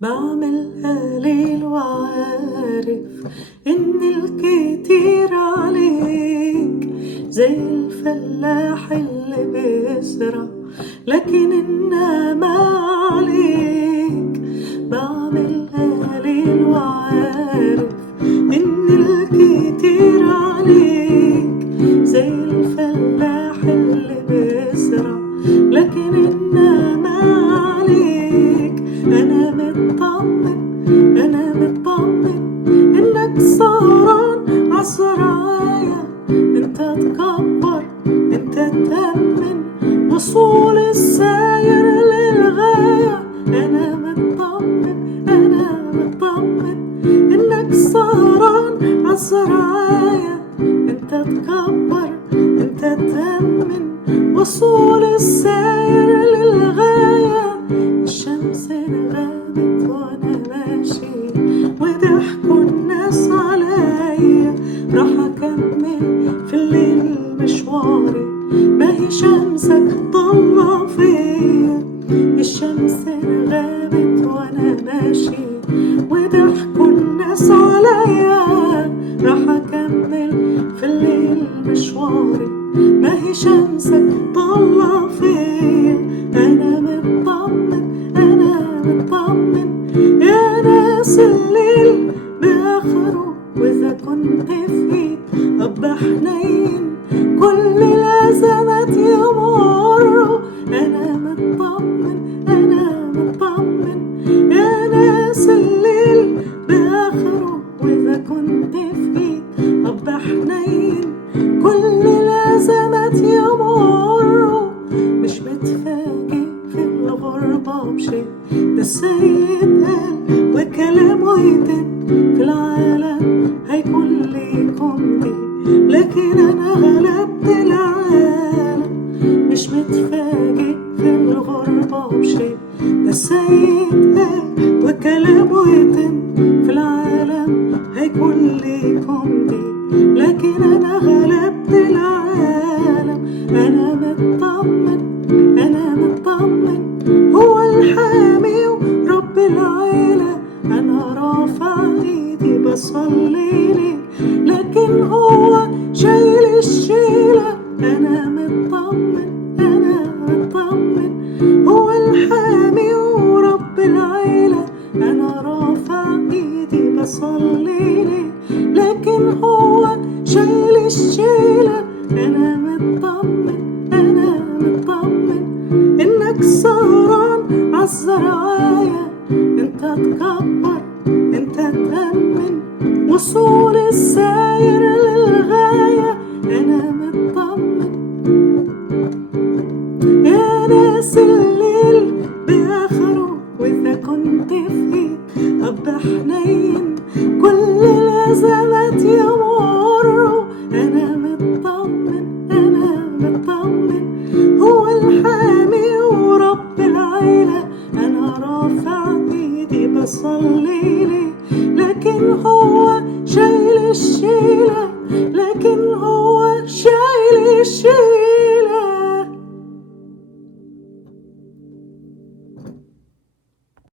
بعملها ليل وعارف إن الكتير عليك، زي الفلاح اللي بيزرع لكن إنما عليك. بعملها ليل وعارف إن الكتير عليك، زي الفلاح اللي بيزرع لكن إنما عليك. أنا مطمن إنك سهران عالزراعية، أنت تكبر أنت تأمن وصول الساير للغاية. أنا مطمن إنك سهران عالزراعية، أنت تكبر أنت تأمن وصول الساير للغاية. الشمس غابت وانا ماشي وضحكوا الناس عليا، راح اكمل في الليل مشواري، ما هي شمسك طلع فيا. الشمس غابت وانا ماشي وضحكوا الناس عليا، راح اكمل في الليل مشواري، ما هي شمسك طلع فيا. أنا مطمن يا ناس الليل بآخره، وإذا كنت في أب حنين كل الأزمات يمروا. أنا مطمن يا ناس الليل بآخره، وإذا كنت في أب حنين كل الأزمات يمروا. مش بتفاجئ في الغربة بشيء، ده السيد قال وكلامه يتم، في العالم هيكون ليكم دي، لكن أنا غلبت العالم. مش متفاجئ في الغربة بشيء، ده السيد قال وكلامه يتم، في العالم هيكون ليكم دي، لكن أنا غلبت العالم. أنا مطمن هو الحامي ورب العيلة، أنا رافع إيدي بصلي لي، لكن هو شايل الشيلة. أنا مطمن هو الحامي ورب العيلة، أنا رافع إيدي بصلي لي، لكن هو شايل الشيلة. أنا مطمن إنك سهران عالزراعية، أنت تكبر أنت تأمن وصول الساير للغاية. أنا مطمن يا ناس الليل بآخره، وإذا كنت في أب حنين كل الأزمات يمر.